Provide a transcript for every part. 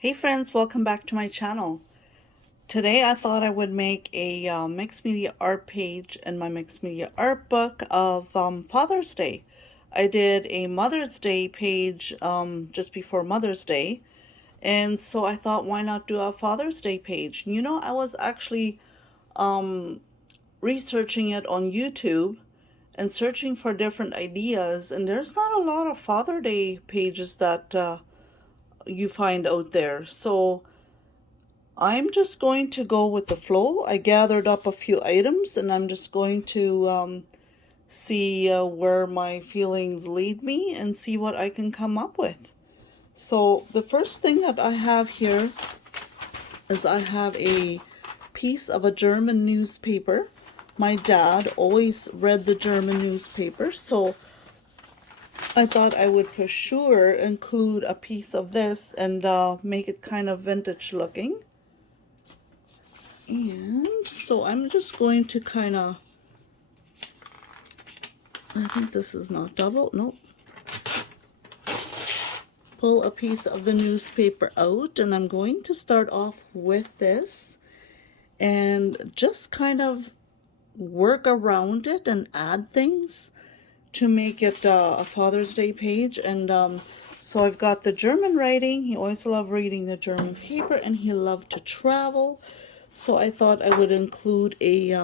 Hey friends, welcome back to my channel. Today I thought I would make a mixed media art page in my mixed media art book of Father's Day. I did a Mother's Day page just before Mother's Day, and so I thought why not do a Father's Day page. I was actually researching it on YouTube and searching for different ideas, and there's not a lot of Father Day pages that you find out there. So I'm just going to go with the flow. I gathered up a few items and I'm just going to see where my feelings lead me and see what I can come up with. So the first thing that I have here is I have a piece of a German newspaper. My dad always read the German newspaper, so I thought I would for sure include a piece of this and make it kind of vintage looking. And so I'm just going to kind of, I think this is not double, nope. Pull a piece of the newspaper out, and I'm going to start off with this and just kind of work around it and add things to make it a Father's Day page. And so I've got the German writing. He always loved reading the German paper and he loved to travel. So I thought I would include a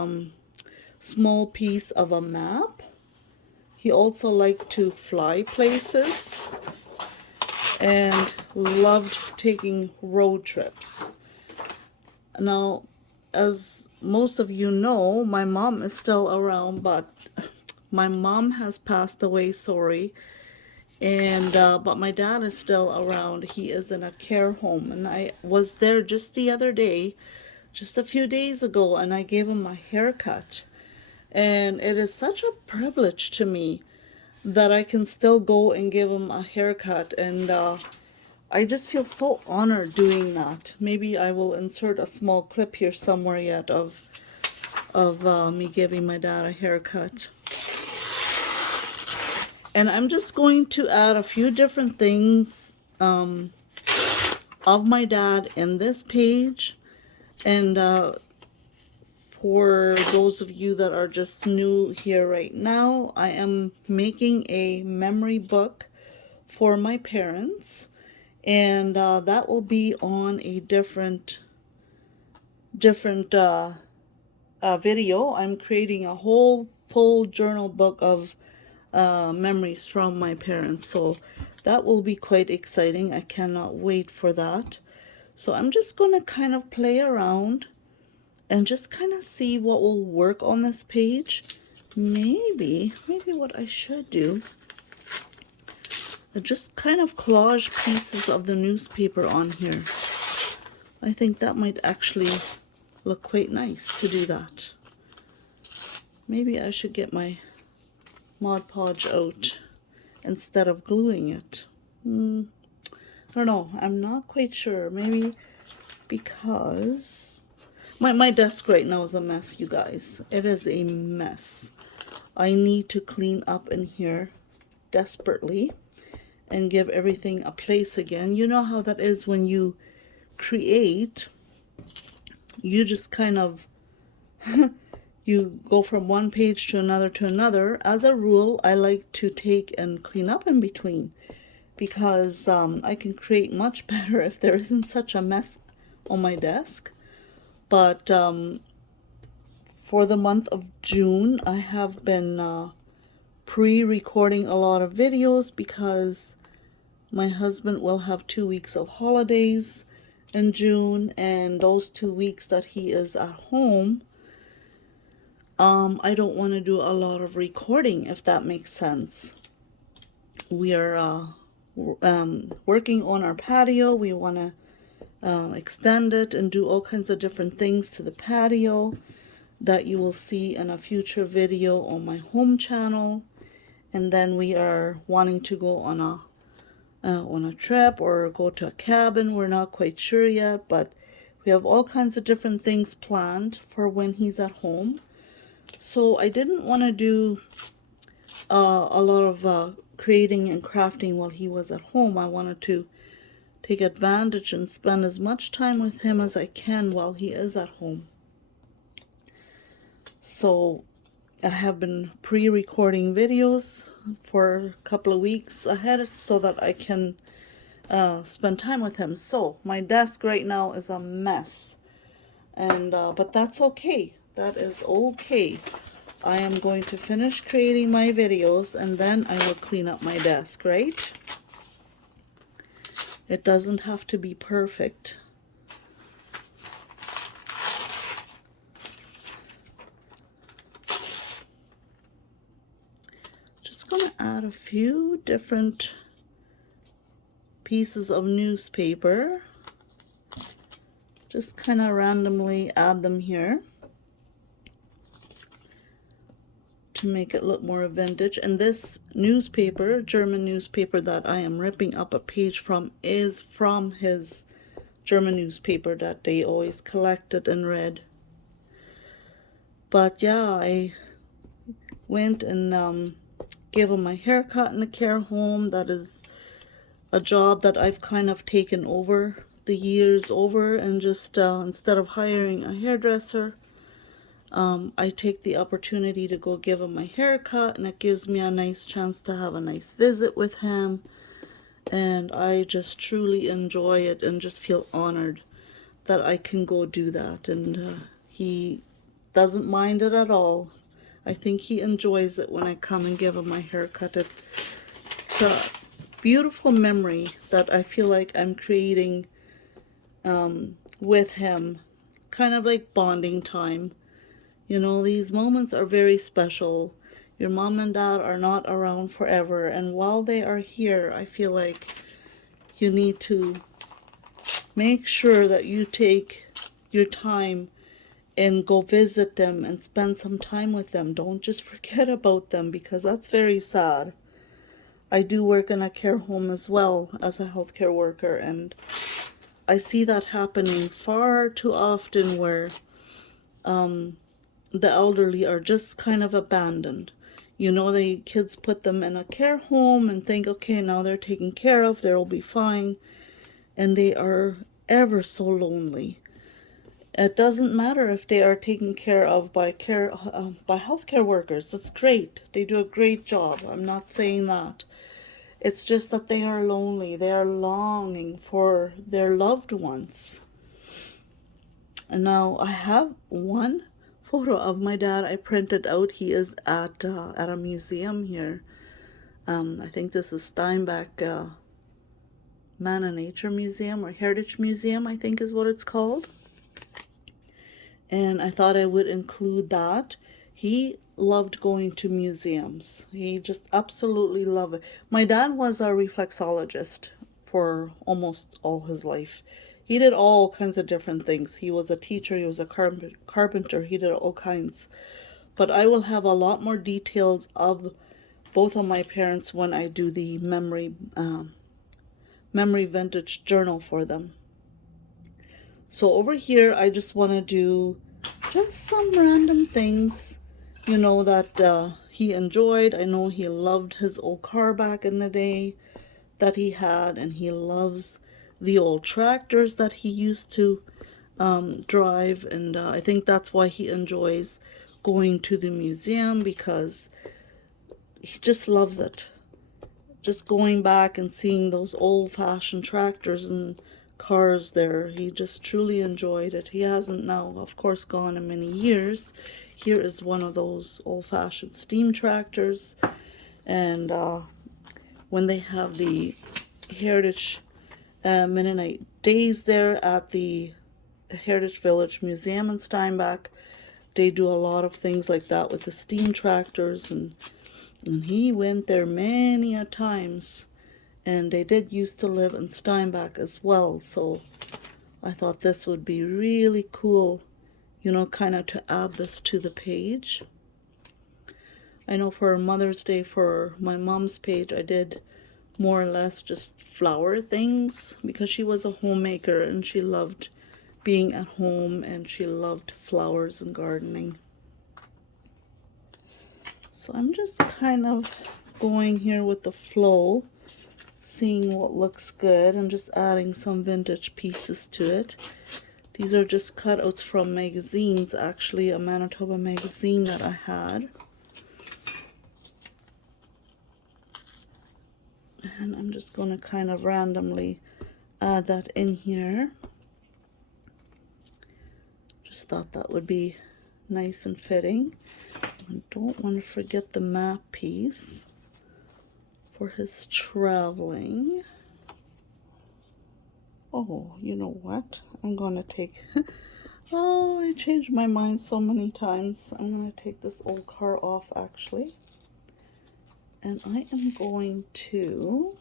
small piece of a map. He also liked to fly places and loved taking road trips. Now, as most of you know, my mom is still around, but my mom has passed away, sorry. And but my dad is still around. He is in a care home, and I was there just the other day, just a few days ago, and I gave him a haircut. And it is such a privilege to me that I can still go and give him a haircut, and I just feel so honored doing that. Maybe I will insert a small clip here somewhere yet of me giving my dad a haircut. And I'm just going to add a few different things of my dad in this page. And for those of you that are just new here right now, I am making a memory book for my parents, and that will be on a different video. I'm creating a whole full journal book of memories from my parents, so that will be quite exciting. I cannot wait for that. So I'm just gonna kind of play around and just kind of see what will work on this page. Maybe what I should do, just kind of collage pieces of the newspaper on here. I think that might actually look quite nice to do that. Maybe I should get my Mod Podge out instead of gluing it. I don't know. I'm not quite sure. Maybe because my desk right now is a mess, you guys. It is a mess. I need to clean up in here desperately and give everything a place again. You know how that is when you create. You just kind of you go from one page to another to another. As a rule, I like to take and clean up in between because I can create much better if there isn't such a mess on my desk. But for the month of June, I have been pre-recording a lot of videos because my husband will have 2 weeks of holidays in June, and those 2 weeks that he is at home, I don't want to do a lot of recording, if that makes sense. We are working on our patio. We want to extend it and do all kinds of different things to the patio that you will see in a future video on my home channel. And then we are wanting to go on a trip or go to a cabin. We're not quite sure yet, but we have all kinds of different things planned for when he's at home. So I didn't want to do a lot of creating and crafting while he was at home. I wanted to take advantage and spend as much time with him as I can while he is at home. So I have been pre-recording videos for a couple of weeks ahead so that I can spend time with him. So my desk right now is a mess, and but that's okay. That is okay. I am going to finish creating my videos and then I will clean up my desk, right? It doesn't have to be perfect. Just gonna add a few different pieces of newspaper. Just kind of randomly add them here to make it look more vintage. And this newspaper, German newspaper that I am ripping up a page from, is from his German newspaper that they always collected and read. But yeah, I went and gave him my haircut in the care home. That is a job that I've kind of taken over the years over, and just instead of hiring a hairdresser, I take the opportunity to go give him my haircut, and it gives me a nice chance to have a nice visit with him. And I just truly enjoy it and just feel honored that I can go do that. And he doesn't mind it at all. I think he enjoys it when I come and give him my haircut. It's a beautiful memory that I feel like I'm creating with him, kind of like bonding time. You know, these moments are very special. Your mom and dad are not around forever, and while they are here, I feel like you need to make sure that you take your time and go visit them and spend some time with them. Don't just forget about them, because that's very sad. I do work in a care home as well as a healthcare worker, and I see that happening far too often, where the elderly are just kind of abandoned. You know, the kids put them in a care home and think, okay, now they're taken care of, they'll be fine. And they are ever so lonely. It doesn't matter if they are taken care of by healthcare workers. That's great. They do a great job. I'm not saying that. It's just that they are lonely. They are longing for their loved ones. And now I have one photo of my dad I printed out. He is at a museum here. I think this is Steinbach Man and Nature Museum, or Heritage Museum, I think is what it's called. And I thought I would include that. He loved going to museums. He just absolutely loved it. My dad was a reflexologist for almost all his life. He did all kinds of different things. He was a teacher, he was a carpenter, he did all kinds. But I will have a lot more details of both of my parents when I do the memory vintage journal for them. So over here, I just want to do just some random things, you know, that he enjoyed. I know he loved his old car back in the day that he had, and he loves the old tractors that he used to drive. And I think that's why he enjoys going to the museum, because he just loves it. Just going back and seeing those old-fashioned tractors and cars there, he just truly enjoyed it. He hasn't now, of course, gone in many years. Here is one of those old-fashioned steam tractors, and when they have the Heritage Mennonite Days there at the Heritage Village Museum in Steinbach, they do a lot of things like that with the steam tractors, and he went there many a times. And they did used to live in Steinbach as well, so I thought this would be really cool, you know, kind of to add this to the page. I know for Mother's Day, for my mom's page, I did more or less just flower things, because she was a homemaker and she loved being at home and she loved flowers and gardening. So I'm just kind of going here with the flow, seeing what looks good and just adding some vintage pieces to it. These are just cutouts from magazines, actually, a Manitoba magazine that I had. And I'm just going to kind of randomly add that in here. Just thought that would be nice and fitting. I don't want to forget the map piece for his traveling. Oh, you know what? I'm going to take... Oh, I changed my mind so many times. I'm going to take this old car off, actually. And I am going to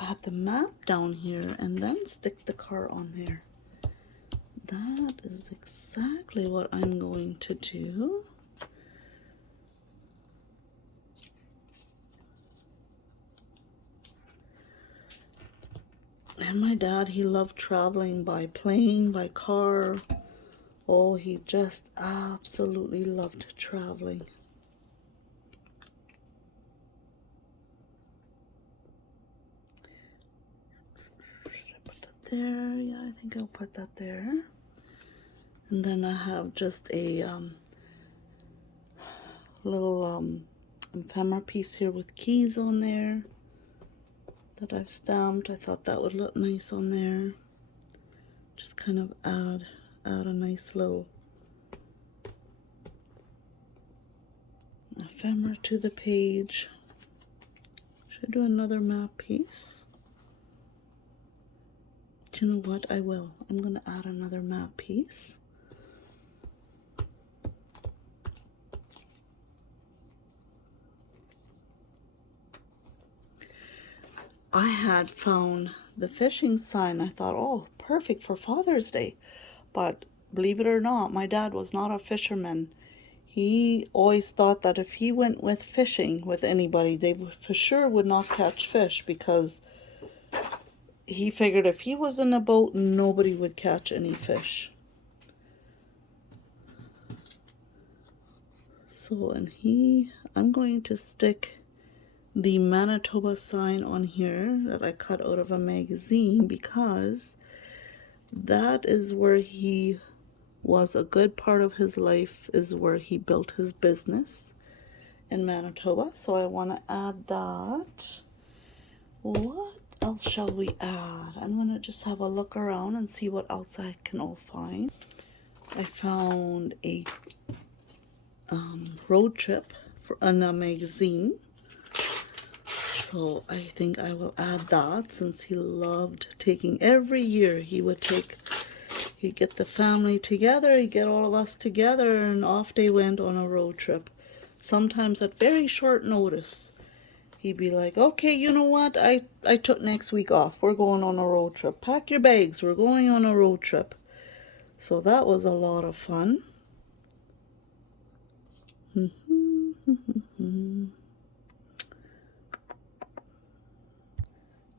add the map down here and then stick the car on there. That is exactly what I'm going to do. And my dad, he loved traveling by plane, by car. Oh, he just absolutely loved traveling. Should I put that there? Yeah, I think I'll put that there. And then I have just a little ephemera piece here with keys on there that I've stamped. I thought that would look nice on there. Just kind of add a nice little ephemera to the page. Should I do another map piece? Do you know what? I will. I'm going to add another map piece. I had found the fishing sign. I thought, oh, perfect for Father's Day. But believe it or not, my dad was not a fisherman. He always thought that if he went with fishing with anybody, they for sure would not catch fish, because he figured if he was in a boat, nobody would catch any fish. So, I'm going to stick the Manitoba sign on here that I cut out of a magazine, because that is where he was a good part of his life, is where he built his business in Manitoba. So I want to add that. What else shall we add? I'm going to just have a look around and see what else I can all find. I found a road trip in a magazine. So I think I will add that, since he loved taking, every year he'd get the family together, he'd get all of us together, and off they went on a road trip. Sometimes at very short notice. He'd be like, okay, you know what? I took next week off. We're going on a road trip. Pack your bags. We're going on a road trip. So that was a lot of fun.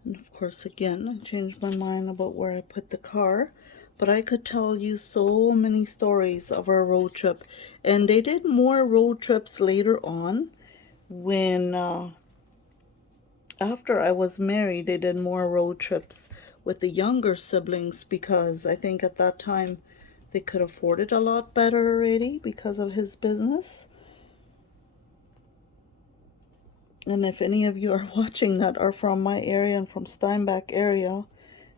And of course, again, I changed my mind about where I put the car. But I could tell you so many stories of our road trip. And they did more road trips later on. When, after I was married, they did more road trips with the younger siblings, because I think at that time they could afford it a lot better already because of his business. And if any of you are watching that are from my area and from Steinbach area,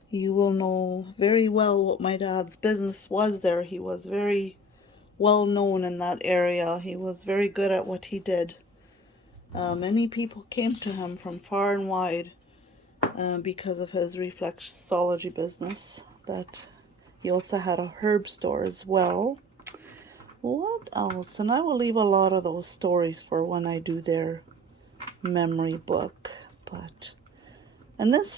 you will know very well what my dad's business was there. He was very well known in that area. He was very good at what he did. Many people came to him from far and wide because of his reflexology business. That he also had a herb store as well. What else? And I will leave a lot of those stories for when I do their memory book. And this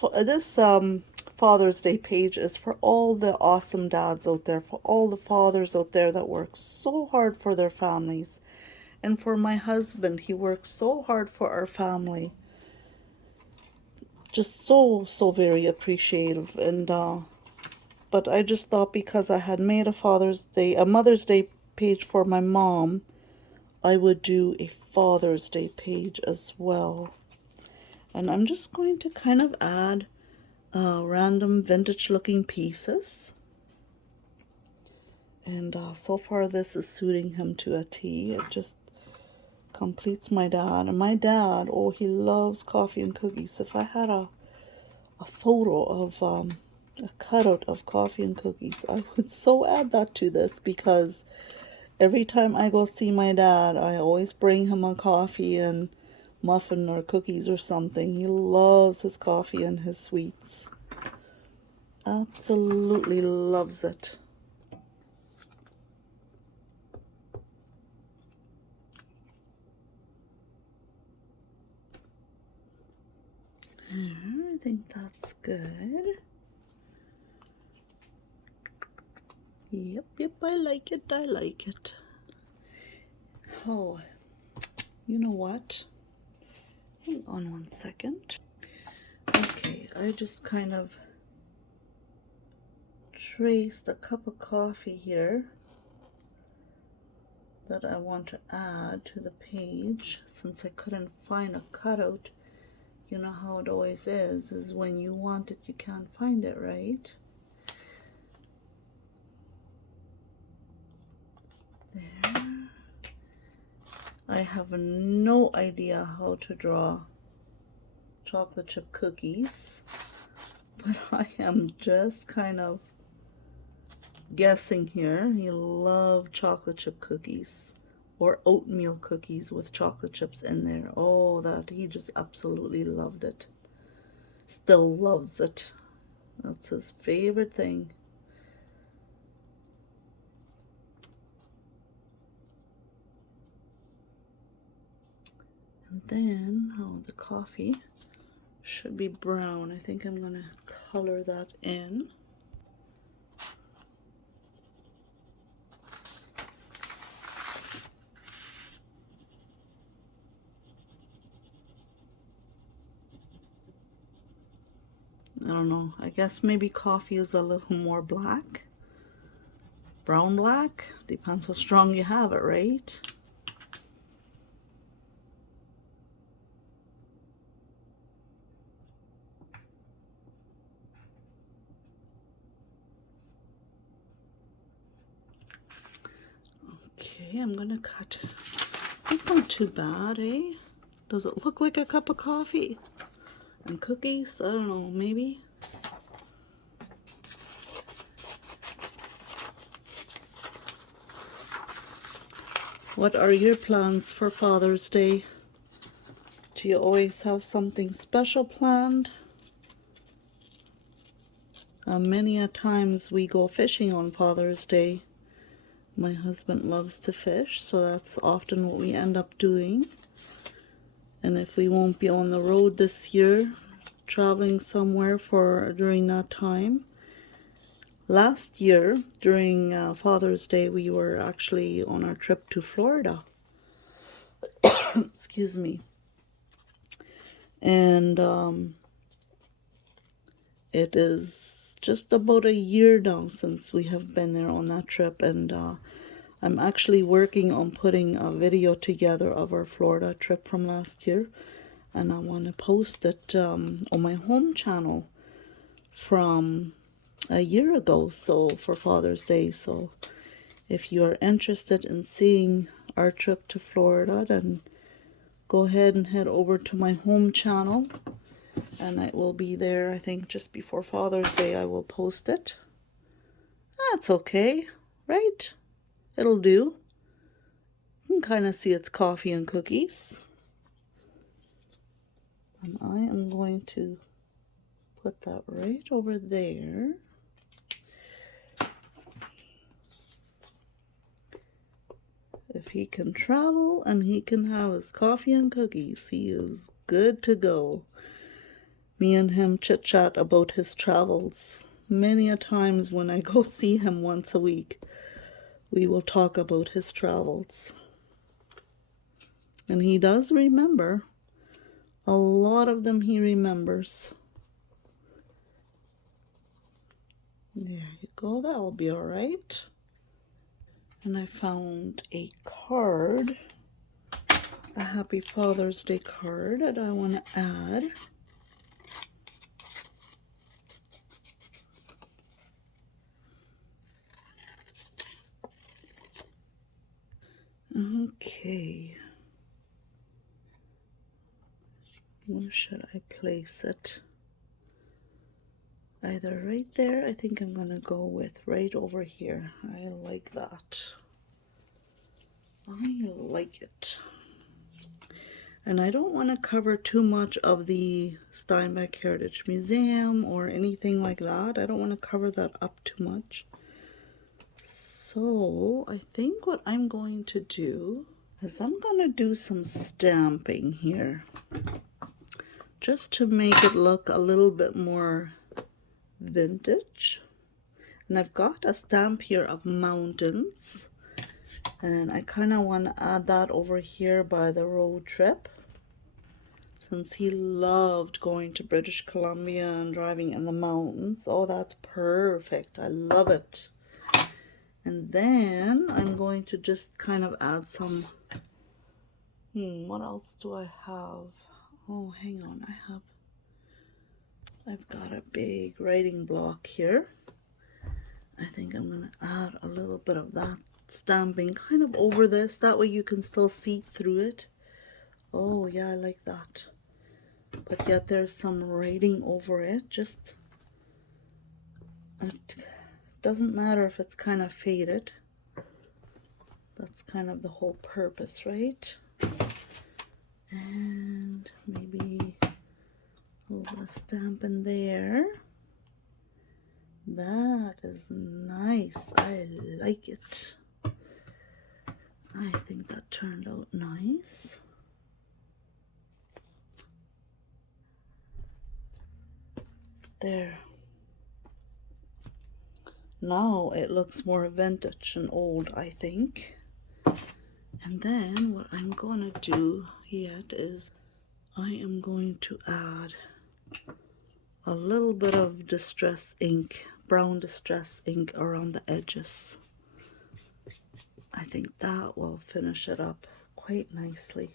Father's Day page is for all the awesome dads out there, for all the fathers out there that work so hard for their families. And for my husband, he works so hard for our family. Just so very appreciative. And but I just thought, because I had made a Mother's Day page for my mom, I would do a Father's Day page as well. And I'm just going to kind of add random vintage looking pieces. And so far this is suiting him to a T. It just completes my dad. And my dad, oh, he loves coffee and cookies. If I had a photo of a cutout of coffee and cookies, I would so add that to this, because every time I go see my dad, I always bring him a coffee and muffin or cookies or something. He loves his coffee and his sweets. Absolutely loves it. I think that's good. Yep, I like it, I like it. Oh, you know what? Hang on one second. Okay, I just kind of traced a cup of coffee here that I want to add to the page, since I couldn't find a cutout. You know how it always is when you want it, you can't find it, right? There. I have no idea how to draw chocolate chip cookies, but I am just kind of guessing here. He loved chocolate chip cookies or oatmeal cookies with chocolate chips in there. Oh, that he just absolutely loved it. Still loves it. That's his favorite thing. And then, oh, the coffee should be brown. I think I'm gonna color that in. I don't know, I guess maybe coffee is a little more black. Brown black, depends how strong you have it, right? Okay, I'm gonna cut. That's not too bad, eh? Does it look like a cup of coffee? And cookies? I don't know, maybe? What are your plans for Father's Day? Do you always have something special planned? Many a times we go fishing on Father's Day. My husband loves to fish, so that's often what we end up doing. And if we won't be on the road this year, traveling somewhere during that time. Last year, during Father's Day, we were actually on our trip to Florida. Excuse me. And it is just about a year now since we have been there on that trip, and I'm actually working on putting a video together of our Florida trip from last year, and I want to post it on my home channel from a year ago, so for Father's Day. So if you're interested in seeing our trip to Florida, then go ahead and head over to my home channel, and it will be there. I think just before Father's Day I will post it. That's okay, right? It'll do. You can kind of see it's coffee and cookies. And I am going to put that right over there. If he can travel and he can have his coffee and cookies, he is good to go. Me and him chit chat about his travels. Many a times when I go see him once a week, we will talk about his travels. And he does remember. A lot of them he remembers. There you go, that'll be all right. And I found a card a Happy Father's Day card that I want to add. Okay. Where should I place it? Either right there. I think I'm gonna go with right over here. I like that. I like it. And I don't want to cover too much of the Steinbeck Heritage Museum or anything like that. I don't want to cover that up too much. So I think what I'm going to do is I'm going to do some stamping here, just to make it look a little bit more vintage. And I've got a stamp here of mountains, and I kind of want to add that over here by the road trip, since he loved going to British Columbia and driving in the mountains. Oh, that's perfect. I love it. And then I'm going to just kind of add some, what else do I have? Oh, hang on, I've got a big writing block here. I think I'm going to add a little bit of that stamping kind of over this. That way you can still see through it. Oh yeah, I like that. But yet there's some writing over it. Just, it doesn't matter if it's kind of faded. That's kind of the whole purpose, right? And maybe a little bit of stamp in there. That is nice. I like it. I think that turned out nice. There. Now it looks more vintage and old, I think. And then what I'm going to do yet is I am going to add a little bit of distress ink, brown distress ink around the edges. I think that will finish it up quite nicely.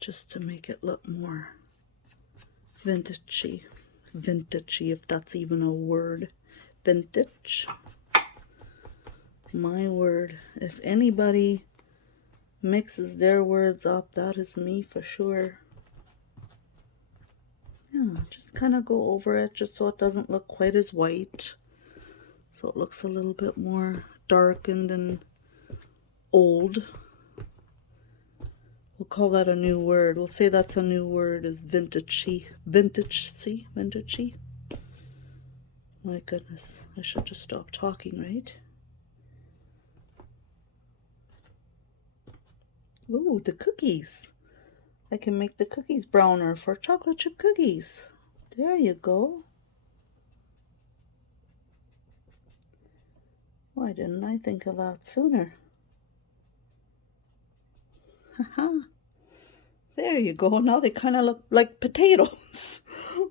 Just to make it look more vintagey. Vintagey, if that's even a word. Vintage. My word. If anybody mixes their words up, that is me for sure. Yeah, just kind of go over it just so it doesn't look quite as white. So it looks a little bit more darkened and old. We'll call that a new word. We'll say that's a new word, is vintagey. Vintagey? Vintagey? My goodness, I should just stop talking, right? Ooh, the cookies. I can make the cookies browner for chocolate chip cookies. There you go. Why didn't I think of that sooner? Haha. There you go. Now they kind of look like potatoes.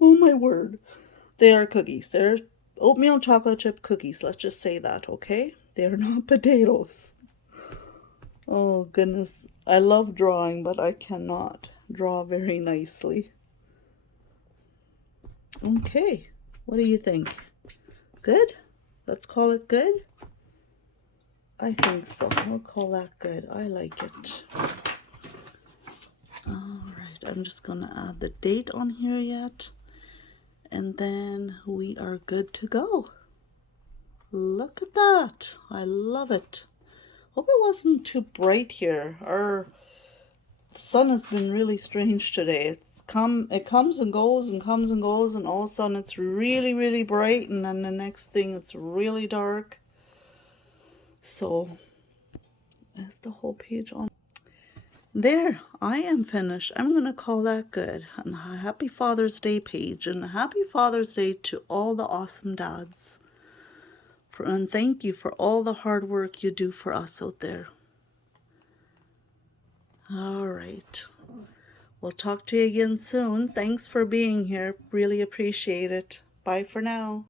Oh my word. They are cookies. They're oatmeal chocolate chip cookies. Let's just say that, okay? They are not potatoes. Oh goodness. I love drawing, but I cannot draw very nicely. Okay. What do you think? Good? Let's call it good? I think so. We'll call that good. I like it. Alright, I'm just going to add the date on here yet. And then we are good to go. Look at that. I love it. Hope it wasn't too bright here. Our sun has been really strange today. It comes and goes and comes and goes, and all of a sudden it's really, really bright, and then the next thing it's really dark. So that's the whole page on. There, I am finished. I'm going to call that good. And a happy Father's Day page. And a happy Father's Day to all the awesome dads. And thank you for all the hard work you do for us out there. All right. We'll talk to you again soon. Thanks for being here. Really appreciate it. Bye for now.